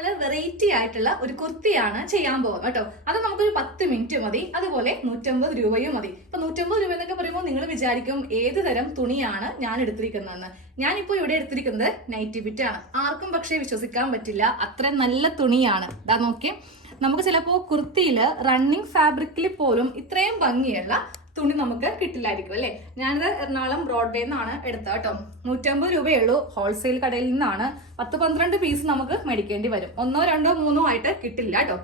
നമ്മൾ വെറൈറ്റി ആയിട്ടുള്ള ഒരു കുർത്തിയാണ് ചെയ്യാൻ പോകുന്നത് കേട്ടോ. അത് നമുക്കൊരു 10 മിനിറ്റ് മതി. അതുപോലെ 150 രൂപയും മതി. ഇപ്പൊ 150 രൂപ എന്നൊക്കെ പറയുമ്പോൾ നിങ്ങൾ വിചാരിക്കും ഏത് തരം തുണിയാണ് ഞാൻ എടുത്തിരിക്കുന്നതെന്ന്. ഞാനിപ്പോൾ ഇവിടെ എടുത്തിരിക്കുന്നത് നൈറ്റി ബിറ്റ് ആണ്. ആർക്കും പക്ഷേ വിശ്വസിക്കാൻ പറ്റില്ല, അത്ര നല്ല തുണിയാണ്. ഇതാ നോക്കിയേ, നമുക്ക് ചിലപ്പോൾ കുർത്തിയിൽ റണ്ണിങ് ഫാബ്രിക്കിൽ പോലും ഇത്രയും ഭംഗിയുള്ള തുണി നമുക്ക് കിട്ടില്ലായിരിക്കും അല്ലേ. ഞാനിത് എറണാകുളം ബ്രോഡ്വേ നിന്നാണ് എടുത്തത് കേട്ടോ. 150 രൂപയേ ഉള്ളൂ. ഹോൾസെയിൽ കടയിൽ നിന്നാണ്. 10-12 പീസ് നമുക്ക് മേടിക്കേണ്ടി വരും. 1, 2, 3 ആയിട്ട് കിട്ടില്ല കേട്ടോ.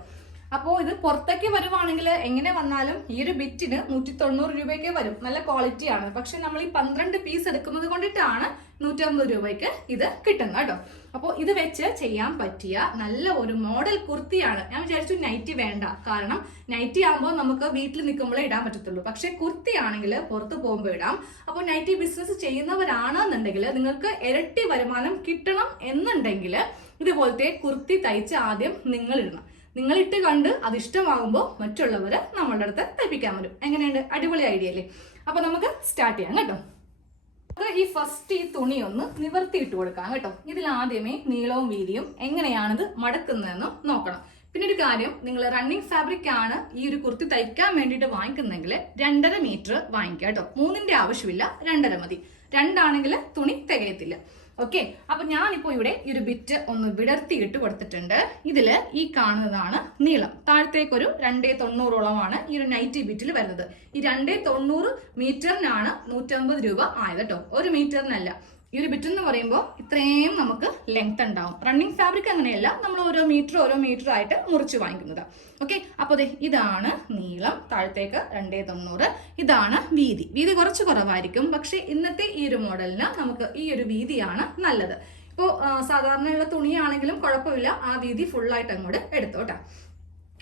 അപ്പോൾ ഇത് പുറത്തേക്ക് വരുവാണെങ്കിൽ എങ്ങനെ വന്നാലും ഈ ഒരു ബിറ്റിന് 190 രൂപയ്ക്ക് വരും. നല്ല ക്വാളിറ്റിയാണ്. പക്ഷെ നമ്മൾ ഈ 12 പീസ് എടുക്കുന്നത് കൊണ്ടിട്ടാണ് 150 രൂപയ്ക്ക് ഇത് കിട്ടുന്നത് കേട്ടോ. അപ്പോൾ ഇത് വെച്ച് ചെയ്യാൻ പറ്റിയ നല്ല ഒരു മോഡൽ കുർത്തിയാണ്. ഞാൻ വിചാരിച്ചു നൈറ്റി വേണ്ട, കാരണം നൈറ്റി ആകുമ്പോൾ നമുക്ക് വീട്ടിൽ നിൽക്കുമ്പോഴേ ഇടാൻ പറ്റത്തുള്ളൂ. പക്ഷെ കുർത്തി ആണെങ്കിൽ പുറത്ത് പോകുമ്പോൾ ഇടാം. അപ്പോൾ നൈറ്റി ബിസിനസ് ചെയ്യുന്നവരാണെന്നുണ്ടെങ്കിൽ നിങ്ങൾക്ക് ഇരട്ടി വരുമാനം കിട്ടണം എന്നുണ്ടെങ്കിൽ ഇതുപോലത്തെ കുർത്തി തയ്ച്ച് ആദ്യം നിങ്ങൾ ഇടണം. നിങ്ങൾ ഇട്ട് കണ്ട് അത് ഇഷ്ടമാകുമ്പോൾ മറ്റുള്ളവർ നമ്മളുടെ അടുത്ത് തയ്പ്പിക്കാൻ വരും. എങ്ങനെയുണ്ട്? അടിപൊളി ഐഡിയ അല്ലേ? അപ്പൊ നമുക്ക് സ്റ്റാർട്ട് ചെയ്യാം കേട്ടോ. ഈ ഫസ്റ്റ് ഈ തുണി ഒന്ന് നിവർത്തിയിട്ട് കൊടുക്കാം കേട്ടോ. ഇതിൽ ആദ്യമേ നീളവും വീതിയും എങ്ങനെയാണിത് മടക്കുന്നതെന്നും നോക്കണം. പിന്നെ ഒരു കാര്യം, നിങ്ങൾ റണ്ണിങ് ഫാബ്രിക് ആണ് ഈ ഒരു കുർത്തി തയ്ക്കാൻ വേണ്ടിയിട്ട് വാങ്ങിക്കുന്നെങ്കിൽ 2.5 മീറ്റർ വാങ്ങിക്കുക കേട്ടോ. 3ന്റെ ആവശ്യമില്ല, 2.5 മതി. 2 ആണെങ്കിൽ തുണി തികയത്തില്ല. ഓക്കെ, അപ്പൊ ഞാനിപ്പോ ഇവിടെ ഈ ഒരു ബിറ്റ് ഒന്ന് വിടർത്തിയിട്ട് കൊടുത്തിട്ടുണ്ട്. ഇതില് ഈ കാണുന്നതാണ് നീളം. താഴത്തേക്കൊരു 290ഓളമാണ് ഈ ഒരു നൈറ്റി ബിറ്റിൽ വരുന്നത്. ഈ 290 മീറ്ററിനാണ് 150 രൂപ ആയത് കേട്ടോ, 1 മീറ്ററിനല്ല. ഈ ഒരു ബിറ്റ് എന്ന് പറയുമ്പോൾ ഇത്രയും നമുക്ക് ലെങ്ത് ഉണ്ടാവും. റണ്ണിങ് ഫാബ്രിക് അങ്ങനെയല്ല, നമ്മൾ ഓരോ മീറ്റർ ആയിട്ട് മുറിച്ച് വാങ്ങിക്കുന്നത്. ഓക്കെ, അപ്പോൾ ഇതാണ് നീളം, താഴത്തേക്ക് 290. ഇതാണ് വീതി. വീതി കുറച്ച് കുറവായിരിക്കും, പക്ഷെ ഇന്നത്തെ ഈ ഒരു മോഡലിന് നമുക്ക് ഈ ഒരു വീതിയാണ് നല്ലത്. ഇപ്പോൾ സാധാരണയുള്ള തുണിയാണെങ്കിലും കുഴപ്പമില്ല, ആ വീതി ഫുള്ളായിട്ട് അങ്ങോട്ട് എടുത്തോട്ടെ.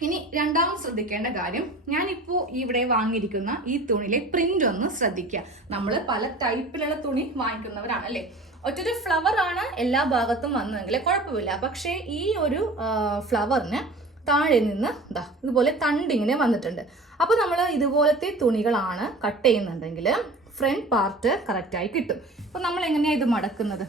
ഇനി രണ്ടാമത് ശ്രദ്ധിക്കേണ്ട കാര്യം, ഞാനിപ്പോൾ ഇവിടെ വാങ്ങിയിരിക്കുന്ന ഈ തുണിയിലെ പ്രിന്റ് ഒന്ന് ശ്രദ്ധിക്കുക. നമ്മൾ പല ടൈപ്പിലുള്ള തുണി വാങ്ങിക്കുന്നവരാണ് അല്ലേ. ഒറ്റൊരു ഫ്ലവർ ആണ് എല്ലാ ഭാഗത്തും വന്നതെങ്കിൽ കുഴപ്പമില്ല. പക്ഷേ ഈ ഒരു ഫ്ലവറിന് താഴെ നിന്ന് ഇതുപോലെ തണ്ടിങ്ങനെ വന്നിട്ടുണ്ട്. അപ്പോൾ നമ്മൾ ഇതുപോലത്തെ തുണികളാണ് കട്ട് ചെയ്യുന്നുണ്ടെങ്കിൽ ഫ്രണ്ട് പാർട്ട് കറക്റ്റായി കിട്ടും. അപ്പോൾ നമ്മൾ എങ്ങനെയാണ് ഇത് മടക്കുന്നത്?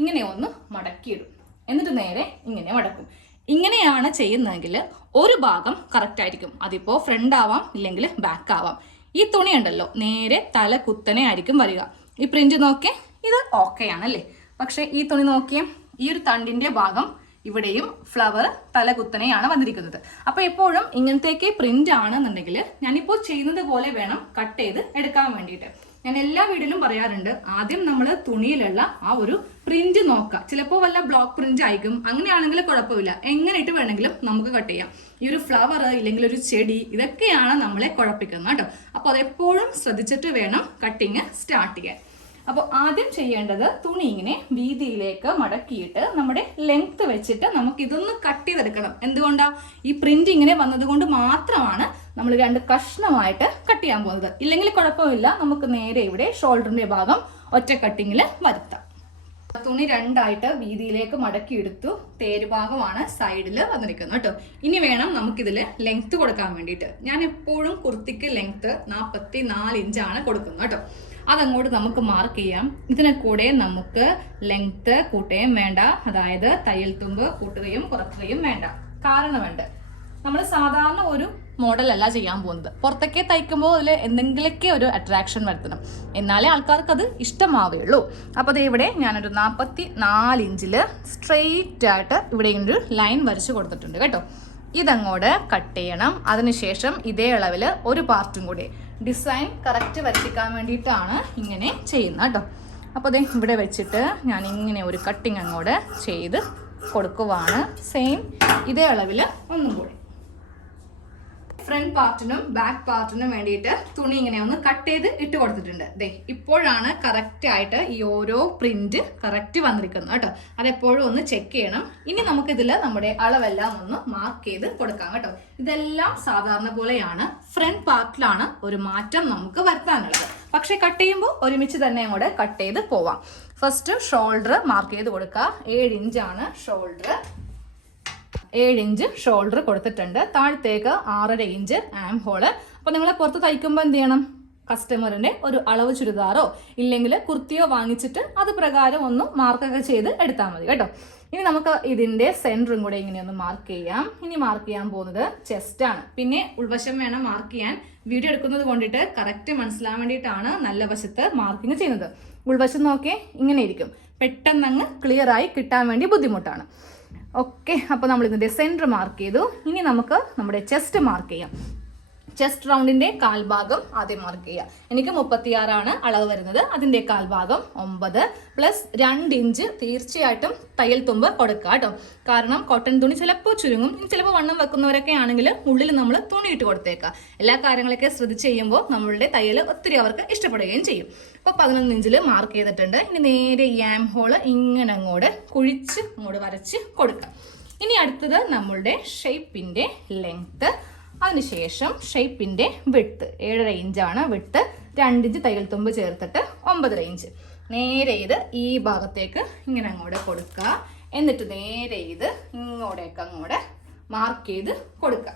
ഇങ്ങനെ ഒന്ന് മടക്കിയിടും, എന്നിട്ട് നേരെ ഇങ്ങനെ മടക്കും. ഇങ്ങനെയാണ് ചെയ്യുന്നതെങ്കിൽ ഒരു ഭാഗം കറക്റ്റ് ആയിരിക്കും. അതിപ്പോൾ ഫ്രണ്ട് ആവാം, ഇല്ലെങ്കിൽ ബാക്ക് ആവാം. ഈ തുണി ഉണ്ടല്ലോ നേരെ തല കുത്തനെ ആയിരിക്കും വരിക. ഈ പ്രിന്റ് നോക്കിയേ, ഇത് ഓക്കെ ആണല്ലേ. പക്ഷെ ഈ തുണി നോക്കിയേ, ഈ ഒരു തണ്ടിന്റെ ഭാഗം ഇവിടെയും ഫ്ലവർ തല കുത്തനെയാണ് വന്നിരിക്കുന്നത്. അപ്പൊ എപ്പോഴും ഇങ്ങനത്തേക്ക് പ്രിന്റ് ആണെന്നുണ്ടെങ്കിൽ ഞാനിപ്പോൾ ചെയ്യുന്നത് പോലെ വേണം കട്ട് ചെയ്ത് എടുക്കാൻ വേണ്ടിയിട്ട്. ഞാൻ എല്ലാ വീഡിയോയിലും പറയാറുണ്ട്, ആദ്യം നമ്മൾ തുണിയിലുള്ള ആ ഒരു പ്രിന്റ് നോക്കുക. ചിലപ്പോൾ വല്ല ബ്ലോക്ക് പ്രിന്റ് ആയിരിക്കും. അങ്ങനെയാണെങ്കിൽ കുഴപ്പമില്ല, എങ്ങനെ ഇട്ട് വേണമെങ്കിലും നമുക്ക് കട്ട് ചെയ്യാം. ഈ ഒരു ഫ്ലവർ ഇല്ലെങ്കിൽ ഒരു ചെടി, ഇതൊക്കെയാണ് നമ്മളെ കുഴപ്പിക്കുന്നത് കേട്ടോ. അപ്പോൾ അതെപ്പോഴും ശ്രദ്ധിച്ചിട്ട് വേണം കട്ടിങ് സ്റ്റാർട്ട് ചെയ്യാൻ. അപ്പോൾ ആദ്യം ചെയ്യേണ്ടത് തുണി ഇങ്ങനെ വീതിയിലേക്ക് മടക്കിയിട്ട് നമ്മുടെ ലെങ്ത് വെച്ചിട്ട് നമുക്ക് ഇതൊന്ന് കട്ട് ചെയ്തെടുക്കണം. എന്തുകൊണ്ടാ? ഈ പ്രിന്റ് ഇങ്ങനെ വന്നത് കൊണ്ട് മാത്രമാണ് നമ്മൾ 2 കഷ്ണമായിട്ട് കട്ട് ചെയ്യാൻ പോകുന്നത്. ഇല്ലെങ്കിൽ കുഴപ്പമില്ല, നമുക്ക് നേരെ ഇവിടെ ഷോൾഡറിന്റെ ഭാഗം ഒറ്റ കട്ടിങ്ങിൽ വരുത്താം. തുണി 2 ആയിട്ട് വീതിയിലേക്ക് മടക്കിയെടുത്തു. തേരുഭാഗമാണ് സൈഡിൽ വന്നിരിക്കുന്നത് കേട്ടോ. ഇനി വേണം നമുക്കിതിൽ ലെങ്ത് കൊടുക്കാൻ വേണ്ടിയിട്ട്. ഞാൻ എപ്പോഴും കുർത്തിക്ക് ലെങ്ത് 44 ഇഞ്ചാണ് കൊടുക്കുന്നത് കേട്ടോ. അതങ്ങോട്ട് നമുക്ക് മാർക്ക് ചെയ്യാം. ഇതിനെ കൂടെ നമുക്ക് ലെങ്ത് കൂട്ടുകയും വേണ്ട, അതായത് തയ്യൽ തുമ്പ് കൂട്ടുകയും കുറയ്ക്കുകയും വേണ്ട. കാരണമുണ്ട്, നമ്മൾ സാധാരണ ഒരു മോഡലല്ല ചെയ്യാൻ പോകുന്നത്. പുറത്തൊക്കെ തയ്ക്കുമ്പോൾ അതിൽ എന്തെങ്കിലുമൊക്കെ ഒരു അട്രാക്ഷൻ വരുത്തണം, എന്നാലേ ആൾക്കാർക്ക് അത് ഇഷ്ടമാവുകയുള്ളൂ. അപ്പോൾ അത് ഇവിടെ ഞാനൊരു 44 ഇഞ്ചിൽ സ്ട്രെയിറ്റ് ആയിട്ട് ഇവിടെ ഒരു ലൈൻ വരച്ച് കൊടുത്തിട്ടുണ്ട് കേട്ടോ. ഇതങ്ങോട്ട് കട്ട് ചെയ്യണം. അതിനുശേഷം ഇതേ അളവിൽ ഒരു പാർട്ടും കൂടി ഡിസൈൻ കറക്റ്റ് വരച്ചിക്കാൻ വേണ്ടിയിട്ടാണ് ഇങ്ങനെ ചെയ്യുന്നത് കേട്ടോ. അപ്പോൾ ഇവിടെ വെച്ചിട്ട് ഞാൻ ഇങ്ങനെ ഒരു കട്ടിങ് അങ്ങോട്ട് ചെയ്ത് കൊടുക്കുവാണ്. സെയിം ഇതേ അളവിൽ ഒന്നും കൂടി ഫ്രണ്ട് പാർട്ടിനും ബാക്ക് പാർട്ടിനും വേണ്ടിയിട്ട് തുണി ഇങ്ങനെ ഒന്ന് കട്ട് ചെയ്ത് ഇട്ട് കൊടുത്തിട്ടുണ്ട്. ഇപ്പോഴാണ് കറക്റ്റ് ആയിട്ട് ഈ ഓരോ പ്രിന്റ് കറക്റ്റ് വന്നിരിക്കുന്നത് കേട്ടോ. അതെപ്പോഴും ഒന്ന് ചെക്ക് ചെയ്യണം. ഇനി നമുക്കിതിൽ നമ്മുടെ അളവെല്ലാം ഒന്ന് മാർക്ക് ചെയ്ത് കൊടുക്കാം കേട്ടോ. ഇതെല്ലാം സാധാരണ പോലെയാണ്. ഫ്രണ്ട് പാർട്ടിലാണ് ഒരു മാറ്റം നമുക്ക് വരുത്താനുള്ളത്. പക്ഷെ കട്ട് ചെയ്യുമ്പോൾ ഒരുമിച്ച് തന്നെ അങ്ങോട്ട് കട്ട് ചെയ്ത് പോവാം. ഫസ്റ്റ് ഷോൾഡർ മാർക്ക് ചെയ്ത് കൊടുക്കുക. 7 ഇഞ്ചാണ് ഷോൾഡർ. 7 ഇഞ്ച് ഷോൾഡർ കൊടുത്തിട്ടുണ്ട്. താഴത്തേക്ക് 6.5 ഇഞ്ച് ആം ഹോള്. അപ്പോൾ നിങ്ങൾ പുറത്ത് തയ്ക്കുമ്പോൾ എന്ത് ചെയ്യണം? കസ്റ്റമറിന്റെ ഒരു അളവ് ചുരിദാറോ ഇല്ലെങ്കിൽ കുർത്തിയോ വാങ്ങിച്ചിട്ട് അത് പ്രകാരം ഒന്ന് മാർക്കൊക്കെ ചെയ്ത് എടുത്താൽ മതി കേട്ടോ. ഇനി നമുക്ക് ഇതിന്റെ സെന്ററും കൂടെ ഇങ്ങനെ ഒന്ന് മാർക്ക് ചെയ്യാം. ഇനി മാർക്ക് ചെയ്യാൻ പോകുന്നത് ചെസ്റ്റ് ആണ്. പിന്നെ ഉൾവശം വേണം മാർക്ക് ചെയ്യാൻ. വീഡിയോ എടുക്കുന്നത് കൊണ്ടിട്ട് കറക്റ്റ് മനസ്സിലാൻ വേണ്ടിയിട്ടാണ് നല്ല വശത്ത് മാർക്കിങ് ചെയ്യുന്നത്. ഉൾവശം നോക്കിയേ ഇങ്ങനെ ഇരിക്കും. പെട്ടെന്ന് അങ്ങ് ക്ലിയർ ആയി കിട്ടാൻ വേണ്ടി ബുദ്ധിമുട്ടാണ്. ഓക്കെ, അപ്പോൾ നമ്മൾ ഇതിന്റെ സെന്റർ മാർക്ക് ചെയ്തു. ഇനി നമുക്ക് നമ്മുടെ ചെസ്റ്റ് മാർക്ക് ചെയ്യാം. ചെസ്റ്റ് റൗണ്ടിന്റെ കാൽഭാഗം ആദ്യം മാർക്ക് ചെയ്യുക. എനിക്ക് 36 അളവ് വരുന്നത്. അതിന്റെ കാൽഭാഗം 9 പ്ലസ് 2 ഇഞ്ച് തീർച്ചയായിട്ടും തയ്യൽ തുമ്പ് കൊടുക്കുക കേട്ടോ. കാരണം കോട്ടൺ തുണി ചിലപ്പോൾ ചുരുങ്ങും. ചിലപ്പോൾ വണ്ണം വെക്കുന്നവരൊക്കെ ആണെങ്കിൽ ഉള്ളിൽ നമ്മൾ തുണി ഇട്ട് കൊടുത്തേക്കുക. എല്ലാ കാര്യങ്ങളൊക്കെ ശ്രദ്ധിച്ച് ചെയ്യുമ്പോൾ നമ്മളുടെ തയ്യൽ ഒത്തിരി അവർക്ക് ഇഷ്ടപ്പെടുകയും ചെയ്യും. അപ്പോൾ 11 ഇഞ്ചിൽ മാർക്ക് ചെയ്തിട്ടുണ്ട്. ഇനി നേരെ ഈ ആം ഹോള് ഇങ്ങനെ അങ്ങോട്ട് കുഴിച്ച് അങ്ങോട്ട് വരച്ച് കൊടുക്കുക. ഇനി അടുത്തത് നമ്മളുടെ ഷേപ്പിന്റെ ലെങ്ത്, അതിനുശേഷം ഷേപ്പിന്റെ വിഡ്ത്ത് 7.5 ഇഞ്ചാണ് വിഡ്ത്ത്. 2 ഇഞ്ച് തയ്യൽ തുമ്പ് ചേർത്തിട്ട് 9.5 ഇഞ്ച്. നേരെ ഇത് ഈ ഭാഗത്തേക്ക് ഇങ്ങനെ അങ്ങോട്ട് കൊടുക്കുക. എന്നിട്ട് നേരെ ഇത് ഇങ്ങോട്ടേക്ക് അങ്ങോട്ട് മാർക്ക് ചെയ്ത് കൊടുക്കുക.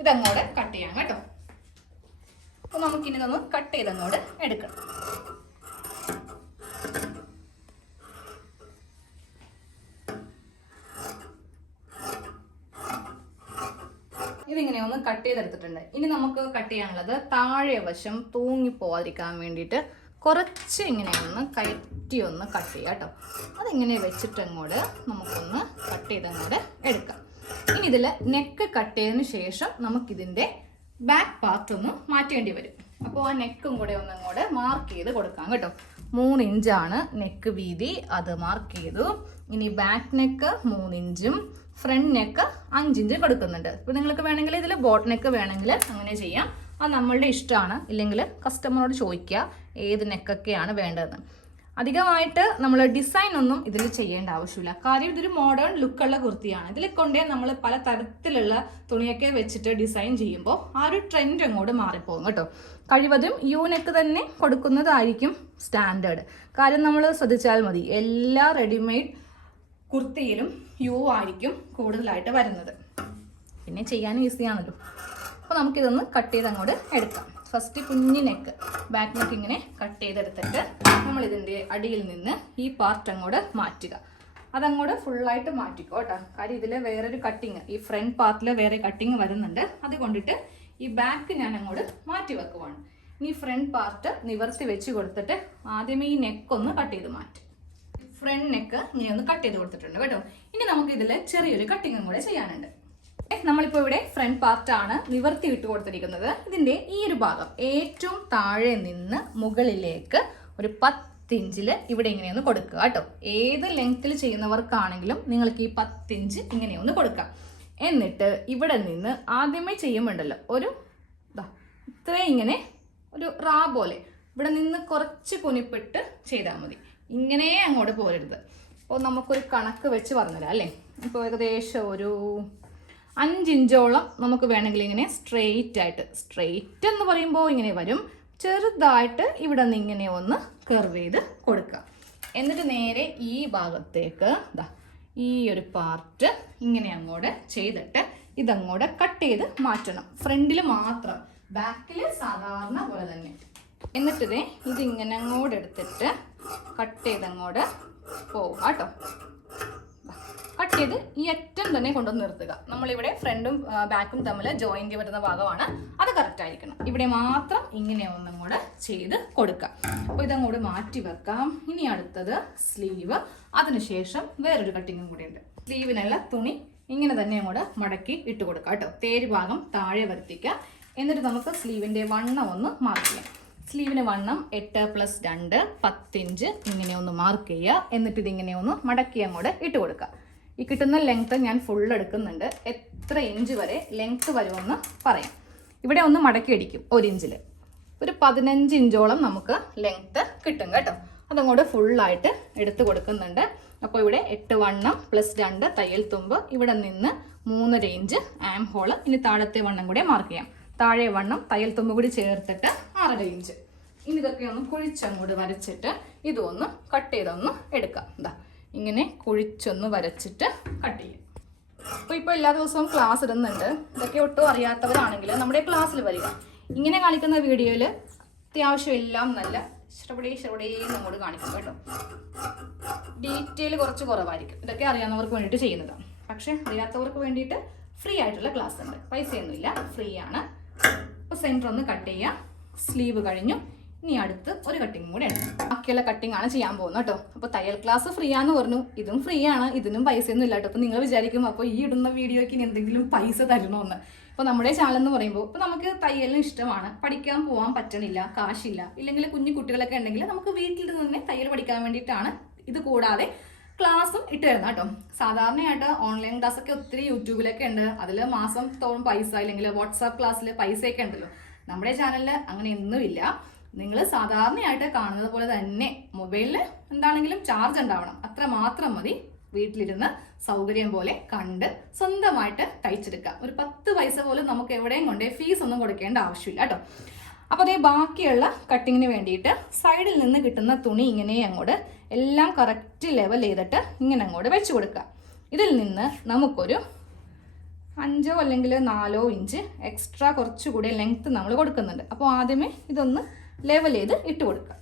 ഇതങ്ങോട്ട് കട്ട് ചെയ്യാം കേട്ടോ. അപ്പൊ നമുക്കിനി ഇതൊന്ന് കട്ട് ചെയ്ത് അങ്ങോട്ട് എടുക്കണം. ഇതിങ്ങനെ ഒന്ന് കട്ട് ചെയ്തെടുത്തിട്ടുണ്ട്. ഇനി നമുക്ക് കട്ട് ചെയ്യാനുള്ളത് താഴെ വശം തൂങ്ങി പോവാതിരിക്കാൻ വേണ്ടിയിട്ട് കുറച്ച് ഇങ്ങനെ ഒന്ന് കയറ്റി ഒന്ന് കട്ട് ചെയ്യാം കേട്ടോ. അതിങ്ങനെ വെച്ചിട്ട് അങ്ങോട്ട് നമുക്കൊന്ന് കട്ട് ചെയ്തങ്ങോട്ട് എടുക്കാം. ഇനി ഇതിൽ നെക്ക് കട്ട് ചെയ്തതിന് ശേഷം നമുക്കിതിൻ്റെ ബാക്ക് പാർട്ട് ഒന്ന് മാറ്റേണ്ടി വരും. അപ്പോൾ ആ നെക്കും കൂടെ ഒന്നങ്ങോട്ട് മാർക്ക് ചെയ്ത് കൊടുക്കാം കേട്ടോ. 3 ഇഞ്ചാണ് നെക്ക് വീതി, അത് മാർക്ക് ചെയ്തു. ഇനി ബാക്ക് നെക്ക് 3 ഇഞ്ചും ഫ്രണ്ട് നെക്ക് 5 ഇഞ്ച് കൊടുക്കുന്നുണ്ട്. ഇപ്പോൾ നിങ്ങൾക്ക് വേണമെങ്കിൽ ഇതിൽ ബോട്ട് നെക്ക് വേണമെങ്കിൽ അങ്ങനെ ചെയ്യാം. അത് നമ്മളുടെ ഇഷ്ടമാണ്. ഇല്ലെങ്കിൽ കസ്റ്റമറോട് ചോദിക്കുക ഏത് നെക്കൊക്കെയാണ് വേണ്ടതെന്ന്. അധികമായിട്ട് നമ്മൾ ഡിസൈൻ ഒന്നും ഇതിൽ ചെയ്യേണ്ട ആവശ്യമില്ല. കാര്യം ഇതൊരു മോഡേൺ ലുക്കുള്ള കുർത്തിയാണ്. ഇതിൽ കൊണ്ടേ നമ്മൾ പല തരത്തിലുള്ള തുണിയൊക്കെ വെച്ചിട്ട് ഡിസൈൻ ചെയ്യുമ്പോൾ ആ ഒരു ട്രെൻഡ് അങ്ങോട്ട് മാറിപ്പോകും കേട്ടോ. കഴിവതും യു നെക്ക് തന്നെ കൊടുക്കുന്നതായിരിക്കും സ്റ്റാൻഡേർഡ്. കാര്യം നമ്മൾ ശ്രദ്ധിച്ചാൽ മതി, എല്ലാ റെഡിമെയ്ഡ് കുർത്തിയിലും യു ആയിരിക്കും കൂടുതലായിട്ട് വരുന്നത്. പിന്നെ ചെയ്യാൻ ഈസിയാണല്ലോ. അപ്പോൾ നമുക്കിതൊന്ന് കട്ട് ചെയ്ത് അങ്ങോട്ട് എടുക്കാം. ഫസ്റ്റ് കുഞ്ഞി നെക്ക്, ബാക്ക് നെക്ക് ഇങ്ങനെ കട്ട് ചെയ്തെടുത്തിട്ട് നമ്മൾ ഇതിൻ്റെ അടിയിൽ നിന്ന് ഈ പാർട്ട് അങ്ങോട്ട് മാറ്റുക. അതങ്ങോട്ട് ഫുള്ളായിട്ട് മാറ്റിക്കോ കേട്ടോ. കാര്യം ഇതിൽ വേറൊരു കട്ടിങ്, ഈ ഫ്രണ്ട് പാർട്ടിൽ വേറെ കട്ടിങ് വരുന്നുണ്ട്. അതുകൊണ്ടിട്ട് ഈ ബാക്ക് ഞാൻ അങ്ങോട്ട് മാറ്റി വെക്കുവാണ്. ഇനി ഫ്രണ്ട് പാർട്ട് നിവർത്തി വെച്ച് കൊടുത്തിട്ട് ആദ്യമേ ഈ നെക്കൊന്ന് കട്ട് ചെയ്ത് മാറ്റും. ഫ്രണ്ട് നെക്ക് ഇങ്ങനെ ഒന്ന് കട്ട് ചെയ്ത് കൊടുത്തിട്ടുണ്ട് കേട്ടോ. ഇനി നമുക്ക് ഇതിൽ ചെറിയൊരു കട്ടിങ്ങും കൂടെ ചെയ്യാനുണ്ട്. നമ്മളിപ്പോൾ ഇവിടെ ഫ്രണ്ട് പാർട്ടാണ് നിവർത്തി ഇട്ട് കൊടുത്തിരിക്കുന്നത്. ഇതിൻ്റെ ഈ ഒരു ഭാഗം ഏറ്റവും താഴെ നിന്ന് മുകളിലേക്ക് ഒരു 10 ഇഞ്ചിൽ ഇവിടെ ഇങ്ങനെയൊന്ന് കൊടുക്കുക കേട്ടോ. ഏത് ലെങ്ത്തിൽ ചെയ്യുന്നവർക്കാണെങ്കിലും നിങ്ങൾക്ക് ഈ 10 ഇഞ്ച് ഇങ്ങനെയൊന്ന് കൊടുക്കാം. എന്നിട്ട് ഇവിടെ നിന്ന് ആദ്യമേ ചെയ്യുമ്പോണ്ടല്ലോ ഒരു ഇത്രയും ഇങ്ങനെ ഒരു റാ പോലെ ഇവിടെ നിന്ന് കുറച്ച് കുനിപ്പിട്ട് ചെയ്താൽ മതി. ഇങ്ങനെ അങ്ങോട്ട് പോരരുത്. അപ്പോൾ നമുക്കൊരു കണക്ക് വെച്ച് പറഞ്ഞുതരാം അല്ലേ. ഇപ്പോൾ ഏകദേശം ഒരു 5 ഇഞ്ചോളം നമുക്ക് വേണമെങ്കിൽ ഇങ്ങനെ സ്ട്രെയിറ്റ് ആയിട്ട്, സ്ട്രെയിറ്റ് എന്ന് പറയുമ്പോൾ ഇങ്ങനെ വരും, ചെറുതായിട്ട് ഇവിടെ നിന്ന് ഇങ്ങനെ ഒന്ന് കർവ് ചെയ്ത് കൊടുക്കുക. എന്നിട്ട് നേരെ ഈ ഭാഗത്തേക്ക് ഈ ഒരു പാർട്ട് ഇങ്ങനെ അങ്ങോട്ട് ചെയ്തിട്ട് ഇതങ്ങോട്ട് കട്ട് ചെയ്ത് മാറ്റണം. ഫ്രണ്ടിൽ മാത്രം, ബാക്കിൽ സാധാരണ പോലെ തന്നെ. എന്നിട്ട് ഇതിങ്ങനെ അങ്ങോട്ട് എടുത്തിട്ട് കട്ട് ചെയ്ത് അങ്ങോട്ട് പോവുക കേട്ടോ. കട്ട് ചെയ്ത് ഈ അറ്റം തന്നെ കൊണ്ടുവന്ന് നിർത്തുക. നമ്മളിവിടെ ഫ്രണ്ടും ബാക്കും തമ്മിൽ ജോയിന്റ് വരുന്ന ഭാഗമാണ്, അത് കറക്റ്റ് ആയിരിക്കണം. ഇവിടെ മാത്രം ഇങ്ങനെ ഒന്നും കൂടെ ചെയ്ത് കൊടുക്കുക. അപ്പോൾ ഇതങ്ങോട്ട് മാറ്റി വെക്കാം. ഇനി അടുത്തത് സ്ലീവ്, അതിനുശേഷം വേറൊരു കട്ടിങ്ങും കൂടി ഉണ്ട്. സ്ലീവിനുള്ള തുണി ഇങ്ങനെ തന്നെ അങ്ങോട്ട് മടക്കി ഇട്ട് കൊടുക്കുക കേട്ടോ. തേര് ഭാഗം താഴെ വരുത്തിക്കുക. എന്നിട്ട് നമുക്ക് സ്ലീവിൻ്റെ വണ്ണം ഒന്ന് മാർക്ക് ചെയ്യാം. സ്ലീവിന് വണ്ണം 8+2 10 ഇഞ്ച് ഇങ്ങനെ ഒന്ന് മാർക്ക് ചെയ്യുക. എന്നിട്ട് ഇതിങ്ങനെ ഒന്ന് മടക്കി അങ്ങോട്ട് ഇട്ട് കൊടുക്കുക. ഈ കിട്ടുന്ന ലെങ്ത്ത് ഞാൻ ഫുൾ എടുക്കുന്നുണ്ട്. എത്ര ഇഞ്ച് വരെ ലെങ്ത്ത് വരുമെന്ന് പറയാം. ഇവിടെ ഒന്ന് മടക്കി അടിക്കും 1 ഇഞ്ചിൽ. ഒരു 15 ഇഞ്ചോളം നമുക്ക് ലെങ്ത്ത് കിട്ടും കേട്ടോ. അതങ്ങോട്ട് ഫുള്ളായിട്ട് എടുത്ത് കൊടുക്കുന്നുണ്ട്. അപ്പോൾ ഇവിടെ 8 വണ്ണം +2 തയ്യൽ തുമ്പ്, ഇവിടെ നിന്ന് 3.5 ഇഞ്ച് ആം ഹോള്. ഇനി താഴത്തെ വണ്ണം കൂടെ മാർക്ക് ചെയ്യാം. താഴെ വണ്ണം തയ്യൽ തുമ്പ് കൂടി ചേർത്തിട്ട് 6.5 ഇഞ്ച്. ഇനി ഇതൊക്കെ ഒന്ന് കുഴിച്ചങ്ങോട്ട് വരച്ചിട്ട് ഇതൊന്ന് കട്ട് ചെയ്തൊന്ന് എടുക്കാം. ഇങ്ങനെ കുഴിച്ചൊന്ന് വരച്ചിട്ട് കട്ട് ചെയ്യും. അപ്പോൾ ഇപ്പോൾ എല്ലാ ദിവസവും ക്ലാസ് ഇടുന്നുണ്ട്. ഇതൊക്കെ ഒട്ടും അറിയാത്തവരാണെങ്കിൽ നമ്മുടെ ക്ലാസ്സിൽ വരിക. ഇങ്ങനെ കാണിക്കുന്ന വീഡിയോയിൽ അത്യാവശ്യം എല്ലാം നല്ല ശ്രവടേ നമ്മോട് കാണിക്കും കേട്ടോ. ഡീറ്റെയിൽ കുറച്ച് കുറവായിരിക്കും. ഇതൊക്കെ അറിയാവുന്നവർക്ക് വേണ്ടിയിട്ട് ചെയ്യുന്നതാണ്. പക്ഷെ അറിയാത്തവർക്ക് വേണ്ടിയിട്ട് ഫ്രീ ആയിട്ടുള്ള ക്ലാസ് ഉണ്ട്. പൈസയൊന്നുമില്ല, ഫ്രീ ആണ്. അപ്പോൾ സെൻറ്റർ ഒന്ന് കട്ട് ചെയ്യുക. സ്ലീവ് കഴിഞ്ഞു. ഇനി അടുത്ത് ഒരു കട്ടിങ് കൂടെ ഉണ്ട്. ബാക്കിയുള്ള കട്ടിങ് ആണ് ചെയ്യാൻ പോകുന്നത് കേട്ടോ. അപ്പോൾ തയ്യൽ ക്ലാസ് ഫ്രീ ആണെന്ന് പറഞ്ഞു. ഇതും ഫ്രീ ആണ്, ഇതിനും പൈസയൊന്നും ഇല്ല കേട്ടോ. അപ്പോൾ നിങ്ങൾ വിചാരിക്കും അപ്പോൾ ഈ ഇടുന്ന വീഡിയോയ്ക്ക് ഇനി എന്തെങ്കിലും പൈസ തരണമെന്ന്. അപ്പോൾ നമ്മുടെ ചാനൽ എന്ന് പറയുമ്പോൾ ഇപ്പോൾ നമുക്ക് തയ്യലിന് ഇഷ്ടമാണ്, പഠിക്കാൻ പോകാൻ പറ്റണില്ല, കാശില്ല, ഇല്ലെങ്കിൽ കുഞ്ഞു കുട്ടികളൊക്കെ ഉണ്ടെങ്കിൽ നമുക്ക് വീട്ടിൽ തന്നെ തയ്യൽ പഠിക്കാൻ വേണ്ടിയിട്ടാണ്. ഇത് കൂടാതെ ക്ലാസ്സും ഇട്ട് തരുന്നത് കേട്ടോ. സാധാരണയായിട്ട് ഓൺലൈൻ ക്ലാസ്സൊക്കെ ഒത്തിരി യൂട്യൂബിലൊക്കെ ഉണ്ട്. അതിൽ മാസം തോറും പൈസ, അല്ലെങ്കിൽ വാട്സാപ്പ് ക്ലാസ്സിൽ പൈസയൊക്കെ ഉണ്ടല്ലോ. നമ്മുടെ ചാനലിൽ അങ്ങനെ ഒന്നുമില്ല. നിങ്ങൾ സാധാരണയായിട്ട് കാണുന്നത് പോലെ തന്നെ മൊബൈലിൽ എന്താണെങ്കിലും ചാർജ് ഉണ്ടാവണം, അത്ര മാത്രം മതി. വീട്ടിലിരുന്ന് സൗകര്യം പോലെ കണ്ട് സ്വന്തമായിട്ട് തയ്ച്ചെടുക്കാം. ഒരു 10 പൈസ പോലും നമുക്ക് എവിടെയും കൊണ്ടേ ഫീസ് ഒന്നും കൊടുക്കേണ്ട ആവശ്യമില്ല കേട്ടോ. അപ്പോൾ അതേ ബാക്കിയുള്ള കട്ടിങ്ങിന് വേണ്ടിയിട്ട് സൈഡിൽ നിന്ന് കിട്ടുന്ന തുണി ഇങ്ങനെ അങ്ങോട്ട് എല്ലാം കറക്റ്റ് ലെവൽ ചെയ്തിട്ട് ഇങ്ങനെ അങ്ങോട്ട് വെച്ച് കൊടുക്കുക. ഇതിൽ നിന്ന് നമുക്കൊരു 5 അല്ലെങ്കിൽ 4 ഇഞ്ച് എക്സ്ട്രാ കുറച്ചുകൂടി ലെങ്ത്ത് നമ്മൾ കൊടുക്കുന്നുണ്ട്. അപ്പോൾ ആദ്യമേ ഇതൊന്ന് ലെവൽ ചെയ്ത് ഇട്ട് കൊടുക്കുക.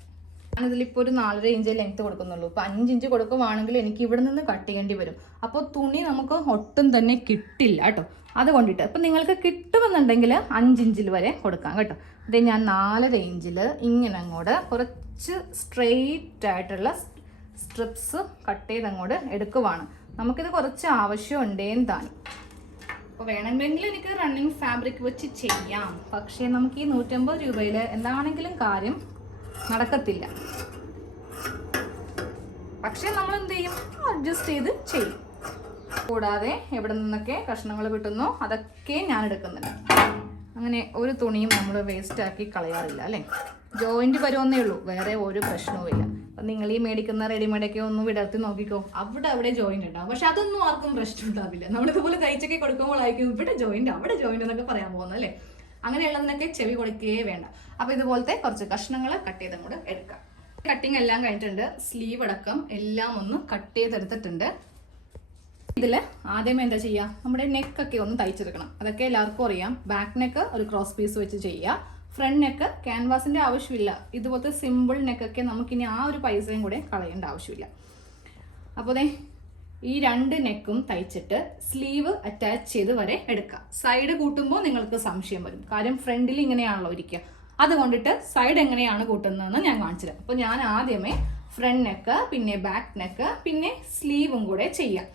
ഞാനിതിലിപ്പോൾ ഒരു 4.5 ഇഞ്ച് ലെങ്ത്ത് കൊടുക്കുന്നുള്ളൂ. ഇപ്പോൾ 5 ഇഞ്ച് കൊടുക്കുവാണെങ്കിൽ എനിക്ക് ഇവിടെ നിന്ന് കട്ട് ചെയ്യേണ്ടി വരും. അപ്പോൾ തുണി നമുക്ക് ഒട്ടും തന്നെ കിട്ടില്ല കേട്ടോ. അതുകൊണ്ടിട്ട് ഇപ്പം നിങ്ങൾക്ക് കിട്ടുമെന്നുണ്ടെങ്കിൽ 5 ഇഞ്ചിൽ വരെ കൊടുക്കാം കേട്ടോ. അത് ഞാൻ 4.5 ഇഞ്ചിൽ ഇങ്ങനെ അങ്ങോട്ട് കുറച്ച് സ്ട്രെയിറ്റ് ആയിട്ടുള്ള സ്ട്രിപ്സ് കട്ട് ചെയ്ത് അങ്ങോട്ട് എടുക്കുവാണ്. നമുക്കിത് കുറച്ച് ആവശ്യമുണ്ടേന്ന് താനും. അപ്പോൾ വേണമെങ്കിൽ എനിക്ക് റണ്ണിങ് ഫാബ്രിക് വെച്ച് ചെയ്യാം. പക്ഷേ നമുക്ക് ഈ 150 രൂപയിൽ എന്താണെങ്കിലും കാര്യം നടക്കത്തില്ല. പക്ഷേ നമ്മൾ എന്ത് ചെയ്യും, അഡ്ജസ്റ്റ് ചെയ്ത് ചെയ്യും. കൂടാതെ എവിടെ നിന്നൊക്കെ കഷ്ണങ്ങൾ കിട്ടുന്നോ അതൊക്കെ ഞാൻ എടുക്കുന്നുണ്ട്. അങ്ങനെ ഒരു തുണിയും നമ്മൾ വേസ്റ്റ് ആക്കി കളയാറില്ല അല്ലേ. ജോയിന്റ് വരുമെന്നേ ഉള്ളൂ, വേറെ ഒരു പ്രശ്നവുമില്ല. അപ്പം നിങ്ങൾ ഈ മേടിക്കുന്ന റെഡിമെയ്ഡൊക്കെ ഒന്ന് വിടർത്തി നോക്കിക്കോ, അവിടെ ജോയിന്റ് ഉണ്ടാവും. പക്ഷെ അതൊന്നും ആർക്കും പ്രശ്നം ഉണ്ടാവില്ല. നമ്മളിതുപോലെ തയ്ച്ചൊക്കെ കൊടുക്കുമ്പോഴായിരിക്കും ഇവിടെ ജോയിന്റ് അവിടെ ജോയിന്റ് എന്നൊക്കെ പറയാൻ പോകുന്നത് അല്ലേ. അങ്ങനെയുള്ളതിനൊക്കെ ചെവി കൊടുക്കുകയേ വേണ്ട. അപ്പോൾ ഇതുപോലത്തെ കുറച്ച് കഷ്ണങ്ങൾ കട്ട് ചെയ്തും കൂടെ എടുക്കാം. കട്ടിങ് എല്ലാം കഴിഞ്ഞിട്ടുണ്ട്. സ്ലീവ് അടക്കം എല്ലാം ഒന്ന് കട്ട് ചെയ്തെടുത്തിട്ടുണ്ട്. ഇതിൽ ആദ്യമേ എന്താ ചെയ്യുക, നമ്മുടെ നെക്കൊക്കെ ഒന്ന് തയ്ച്ചെടുക്കണം. അതൊക്കെ എല്ലാവർക്കും അറിയാം. ബാക്ക് നെക്ക് ഒരു ക്രോസ് പീസ് വെച്ച് ചെയ്യുക. ഫ്രണ്ട് നെക്ക് ക്യാൻവാസിൻ്റെ ആവശ്യമില്ല. ഇതുപോലത്തെ സിമ്പിൾ നെക്കൊക്കെ നമുക്കിനി ആ ഒരു പൈസയും കൂടെ കളയേണ്ട ആവശ്യമില്ല. അപ്പോൾ ദേ ഈ 2 നെക്കും തയ്ച്ചിട്ട് സ്ലീവ് അറ്റാച്ച് ചെയ്ത് വരെ എടുക്കുക. സൈഡ് കൂട്ടുമ്പോൾ നിങ്ങൾക്ക് സംശയം വരും. കാര്യം ഫ്രണ്ടിൽ ഇങ്ങനെയാണല്ലോ ഇരിക്കുക. അതുകൊണ്ടിട്ട് സൈഡ് എങ്ങനെയാണ് കൂട്ടുന്നതെന്ന് ഞാൻ കാണിച്ചു തരാം. അപ്പോൾ ഞാൻ ആദ്യമേ ഫ്രണ്ട് നെക്ക്, പിന്നെ ബാക്ക് നെക്ക്, പിന്നെ സ്ലീവും കൂടെ ചെയ്യാം.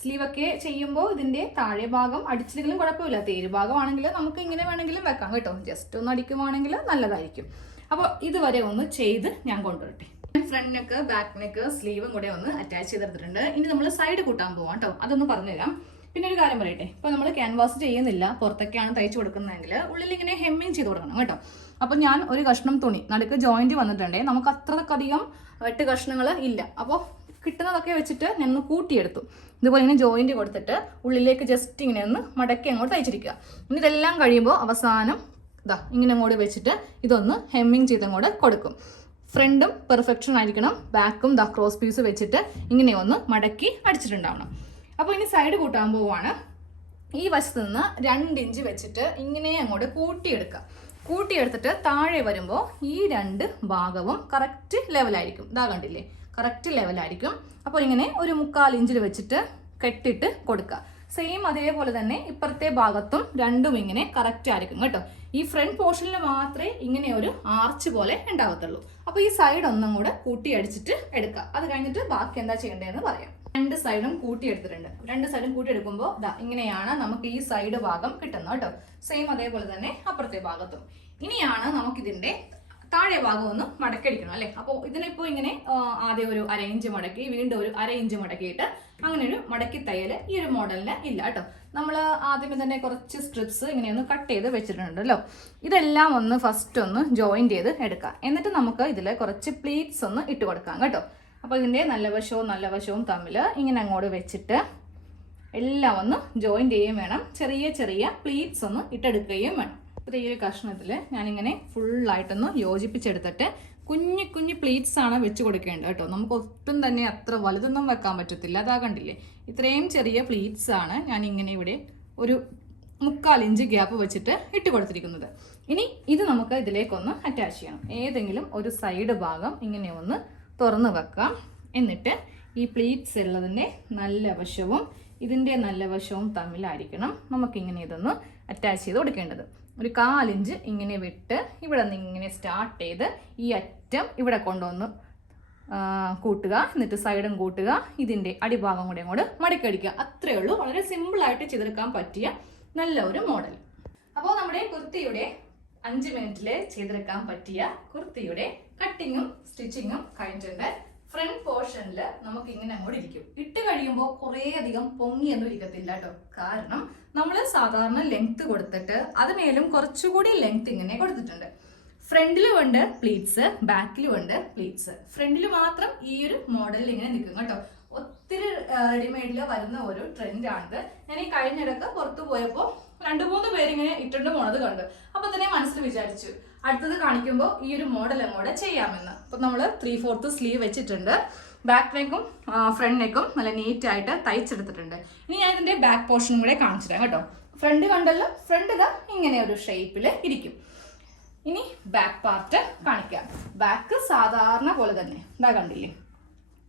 സ്ലീവൊക്കെ ചെയ്യുമ്പോൾ ഇതിൻ്റെ താഴെ ഭാഗം അടിച്ചില്ലെങ്കിലും കുഴപ്പമില്ല. തേര് ഭാഗമാണെങ്കിൽ നമുക്ക് ഇങ്ങനെ വേണമെങ്കിലും വെക്കാം കേട്ടോ. ജസ്റ്റ് ഒന്ന് അടിക്കുവാണെങ്കിൽ നല്ലതായിരിക്കും. അപ്പോൾ ഇതുവരെ ഒന്ന് ചെയ്ത് ഞാൻ കൊണ്ടുവരട്ടെ. ഫ്രണ്ട് നെക്ക്, ബാക്ക് നെക്ക്, സ്ലീവും കൂടെ ഒന്ന് അറ്റാച്ച് ചെയ്തെടുത്തിട്ടുണ്ട്. ഇനി നമ്മൾ സൈഡ് കൂട്ടാൻ പോവാം കേട്ടോ. അതൊന്ന് പറഞ്ഞുതരാം. പിന്നെ ഒരു കാര്യം പറയട്ടെ, ഇപ്പോൾ നമ്മൾ ക്യാൻവാസ് ചെയ്യുന്നില്ല, പുറത്തൊക്കെയാണ് തയ്ച്ചു കൊടുക്കുന്നതെങ്കിൽ ഉള്ളിൽ ഇങ്ങനെ ഹെമ്മിങ് ചെയ്ത് കൊടുക്കണം കേട്ടോ. അപ്പോൾ ഞാൻ ഒരു കഷ്ണം തുണി നടുക്ക് ജോയിന്റ് വന്നിട്ടുണ്ടേ, നമുക്ക് അത്രക്കധികം 8 കഷ്ണങ്ങൾ ഇല്ല. അപ്പോൾ കിട്ടുന്നതൊക്കെ വെച്ചിട്ട് ഞാൻ ഒന്ന് കൂട്ടിയെടുത്തു. ഇതുപോലെ ഇങ്ങനെ ജോയിന്റ് കൊടുത്തിട്ട് ഉള്ളിലേക്ക് ജസ്റ്റ് ഇങ്ങനെ ഒന്ന് മടക്കി അങ്ങോട്ട് തയ്ച്ചിരിക്കുക. ഇനി ഇതെല്ലാം കഴിയുമ്പോൾ അവസാനം ഇതാ ഇങ്ങനെ അങ്ങോട്ട് വെച്ചിട്ട് ഇതൊന്ന് ഹെമ്മിങ് ചെയ്ത് അങ്ങോട്ട് കൊടുക്കും. ഫ്രണ്ടും പെർഫെക്ഷൻ ആയിരിക്കണം, ബാക്കും ദാ ക്രോസ് പീസ് വെച്ചിട്ട് ഇങ്ങനെ ഒന്ന് മടക്കി അടിച്ചിട്ടുണ്ടാവണം. അപ്പോൾ ഇനി സൈഡ് കൂട്ടാൻ പോവാണ്. ഈ വശത്ത് നിന്ന് 2 ഇഞ്ച് വെച്ചിട്ട് ഇങ്ങനെ അങ്ങോട്ട് കൂട്ടിയെടുക്കുക. കൂട്ടിയെടുത്തിട്ട് താഴെ വരുമ്പോൾ ഈ 2 ഭാഗവും കറക്റ്റ് ലെവലായിരിക്കും. ഇതാ കണ്ടില്ലേ, കറക്റ്റ് ലെവലായിരിക്കും. അപ്പോൾ ഇങ്ങനെ ഒരു 1/4 ഇഞ്ചിൽ വെച്ചിട്ട് കെട്ടിട്ട് കൊടുക്കുക. സെയിം അതേപോലെ തന്നെ ഇപ്പുറത്തെ ഭാഗത്തും രണ്ടും ഇങ്ങനെ കറക്റ്റ് ആയിരിക്കും കേട്ടോ. ഈ ഫ്രണ്ട് പോർഷനിൽ മാത്രമേ ഇങ്ങനെ ഒരു ആർച്ച് പോലെ ഉണ്ടാകത്തുള്ളൂ. അപ്പോൾ ഈ സൈഡ് ഒന്നും കൂടെ കൂട്ടി അടിച്ചിട്ട് എടുക്കുക. അത് കഴിഞ്ഞിട്ട് ബാക്കി എന്താ ചെയ്യേണ്ടതെന്ന് പറയാം. 2 സൈഡും കൂട്ടിയെടുത്തിട്ടുണ്ട്. 2 സൈഡും കൂട്ടിയെടുക്കുമ്പോൾ ദാ ഇങ്ങനെയാണ് നമുക്ക് ഈ സൈഡ് ഭാഗം കിട്ടുന്നത് കേട്ടോ. സെയിം അതേപോലെ തന്നെ അപ്പുറത്തെ ഭാഗത്തും. ഇനിയാണ് നമുക്കിതിൻ്റെ താഴെ ഭാഗം ഒന്ന് മടക്കടിക്കണം അല്ലേ. അപ്പോൾ ഇതിനിപ്പോൾ ഇങ്ങനെ ആദ്യം ഒരു 1/2 ഇഞ്ച് മടക്കി, വീണ്ടും ഒരു 1/2 ഇഞ്ച് മടക്കിയിട്ട് അങ്ങനെ ഒരു മടക്കി തയ്യൽ ഈ ഒരു മോഡലിന് ഇല്ല കേട്ടോ. നമ്മൾ ആദ്യമേ തന്നെ കുറച്ച് സ്ട്രിപ്സ് ഇങ്ങനെയൊന്ന് കട്ട് ചെയ്ത് വെച്ചിട്ടുണ്ടല്ലോ. ഇതെല്ലാം ഒന്ന് ഫസ്റ്റ് ഒന്ന് ജോയിൻ ചെയ്ത് എടുക്കാം. എന്നിട്ട് നമുക്ക് ഇതിൽ കുറച്ച് പ്ലീറ്റ്സ് ഒന്ന് ഇട്ട് കൊടുക്കാം കേട്ടോ. അപ്പോൾ ഇതിൻ്റെ നല്ല വശവും തമ്മിൽ ഇങ്ങനെ അങ്ങോട്ട് വെച്ചിട്ട് എല്ലാം ഒന്ന് ജോയിൻ ചെയ്യുകയും വേണം. ചെറിയ ചെറിയ പ്ലീറ്റ്സ് ഒന്ന് ഇട്ടെടുക്കുകയും വേണം. ഈ ഒരു കഷ്ണത്തിൽ ഞാനിങ്ങനെ ഫുള്ളായിട്ടൊന്ന് യോജിപ്പിച്ചെടുത്തിട്ട് കുഞ്ഞു പ്ലീറ്റ്സ് ആണ് വെച്ച് കൊടുക്കേണ്ടത് കേട്ടോ. നമുക്ക് ഒട്ടും തന്നെ അത്ര വലുതൊന്നും വെക്കാൻ പറ്റത്തില്ല. അതാ കണ്ടില്ലേ, ഇത്രയും ചെറിയ പ്ലീറ്റ്സ് ആണ് ഞാൻ ഇങ്ങനെ ഇവിടെ ഒരു 3/4 ഇഞ്ച് ഗ്യാപ്പ് വെച്ചിട്ട് ഇട്ട് കൊടുത്തിരിക്കുന്നത്. ഇനി ഇത് നമുക്ക് ഇതിലേക്കൊന്ന് അറ്റാച്ച് ചെയ്യണം. ഏതെങ്കിലും ഒരു സൈഡ് ഭാഗം ഇങ്ങനെ ഒന്ന് തുറന്ന് വെക്കാം. എന്നിട്ട് ഈ പ്ലീറ്റ്സ് ഉള്ളതിൻ്റെ നല്ല വശവും ഇതിൻ്റെ നല്ല വശവും തമ്മിലായിരിക്കണം നമുക്കിങ്ങനെ ഇതൊന്ന് അറ്റാച്ച് ചെയ്ത് കൊടുക്കേണ്ടത്. ഒരു 1/4 ഇഞ്ച് ഇങ്ങനെ വിട്ട് ഇവിടെ നിന്ന് ഇങ്ങനെ സ്റ്റാർട്ട് ചെയ്ത് ഈ അറ്റം ഇവിടെ കൊണ്ടുവന്ന് കൂട്ടുക. എന്നിട്ട് സൈഡും കൂട്ടുക. ഇതിൻ്റെ അടിഭാഗം കൂടെ അങ്ങോട്ട് മടക്കടിക്കുക. അത്രയേ ഉള്ളൂ. വളരെ സിമ്പിളായിട്ട് ചെയ്തെടുക്കാൻ പറ്റിയ നല്ല ഒരു മോഡൽ. അപ്പോൾ നമ്മുടെ കുർത്തിയുടെ 5 മിനിറ്റിൽ ചെയ്തെടുക്കാൻ പറ്റിയ കുർത്തിയുടെ കട്ടിങ്ങും സ്റ്റിച്ചിങ്ങും കഴിഞ്ഞിട്ടുണ്ട്. ഫ്രണ്ട് പോർഷനിൽ നമുക്ക് ഇങ്ങനെ അങ്ങോട്ട് ഇരിക്കും. ഇട്ട് കഴിയുമ്പോൾ കുറേ അധികം പൊങ്ങിയൊന്നും ഇരിക്കത്തില്ല കേട്ടോ. കാരണം നമ്മൾ സാധാരണ ലെങ്ത് കൊടുത്തിട്ട് അത് മേലും കുറച്ചുകൂടി ലെങ്ത് ഇങ്ങനെ കൊടുത്തിട്ടുണ്ട്. ഫ്രണ്ടിലും ഉണ്ട് പ്ലീറ്റ്സ്, ബാക്കിലും ഉണ്ട് പ്ലീറ്റ്സ്. ഫ്രണ്ടിൽ മാത്രം ഈ ഒരു മോഡലിൽ ഇങ്ങനെ നിൽക്കും കേട്ടോ. ഒത്തിരി റെഡിമെയ്ഡിൽ വരുന്ന ഒരു ട്രെൻഡാണിത്. ഞാൻ ഈ കഴിഞ്ഞിടക്ക് പുറത്തു പോയപ്പോൾ 2-3 പേരിങ്ങനെ ഇട്ടിട്ട് പോണത് കണ്ടു. അപ്പൊ തന്നെ മനസ്സിൽ വിചാരിച്ചു അടുത്തത് കാണിക്കുമ്പോൾ ഈ ഒരു മോഡൽ അങ്ങോട്ട് ചെയ്യാമെന്ന്. അപ്പൊ നമ്മൾ 3/4 സ്ലീവ് വെച്ചിട്ടുണ്ട്. ബാക്ക് നെക്കും ഫ്രണ്ട് നെക്കും നല്ല നീറ്റായിട്ട് തയ്ച്ചെടുത്തിട്ടുണ്ട്. ഇനി ഞാൻ ഇതിന്റെ ബാക്ക് പോർഷനും കൂടെ കാണിച്ചു തരാം കേട്ടോ. ഫ്രണ്ട് കണ്ടല്ലോ, ഫ്രണ്ട് ഇതാ ഇങ്ങനെ ഒരു ഷേപ്പിൽ ഇരിക്കും. ഇനി ബാക്ക് പാർട്ട് കാണിക്കാം. ബാക്ക് സാധാരണ പോലെ തന്നെ ഇതാ കണ്ടില്ലേ,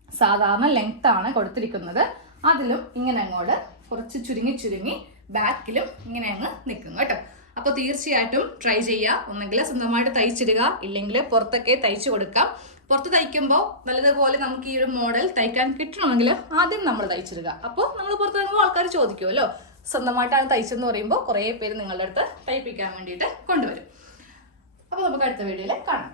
സാധാരണ ലെങ്ത് ആണ് കൊടുത്തിരിക്കുന്നത്. അതിലും ഇങ്ങനെ അങ്ങോട്ട് കുറച്ച് ചുരുങ്ങി ബാക്കിലും ഇങ്ങനെ അങ്ങ് നിൽക്കും കേട്ടോ. അപ്പോൾ തീർച്ചയായിട്ടും ട്രൈ ചെയ്യുക. ഒന്നെങ്കിൽ സ്വന്തമായിട്ട് തയ്ച്ചിടുക, ഇല്ലെങ്കിൽ പുറത്തൊക്കെ തയ്ച്ചു കൊടുക്കാം. പുറത്ത് തയ്ക്കുമ്പോൾ നല്ലതുപോലെ നമുക്ക് ഈ ഒരു മോഡൽ തയ്ക്കാൻ കിട്ടണമെങ്കിൽ ആദ്യം നമ്മൾ തയ്ച്ചിടുക. അപ്പോൾ നമ്മൾ പുറത്ത് തയ്ക്കുമ്പോൾ ആൾക്കാർ ചോദിക്കുമല്ലോ, സ്വന്തമായിട്ടാണ് തയ്ച്ചെന്ന് പറയുമ്പോൾ കുറേ പേര് നിങ്ങളുടെ അടുത്ത് തയ്പ്പിക്കാൻ വേണ്ടിയിട്ട് കൊണ്ടുവരും. അപ്പോൾ നമുക്ക് അടുത്ത വീഡിയോയിൽ കാണാം.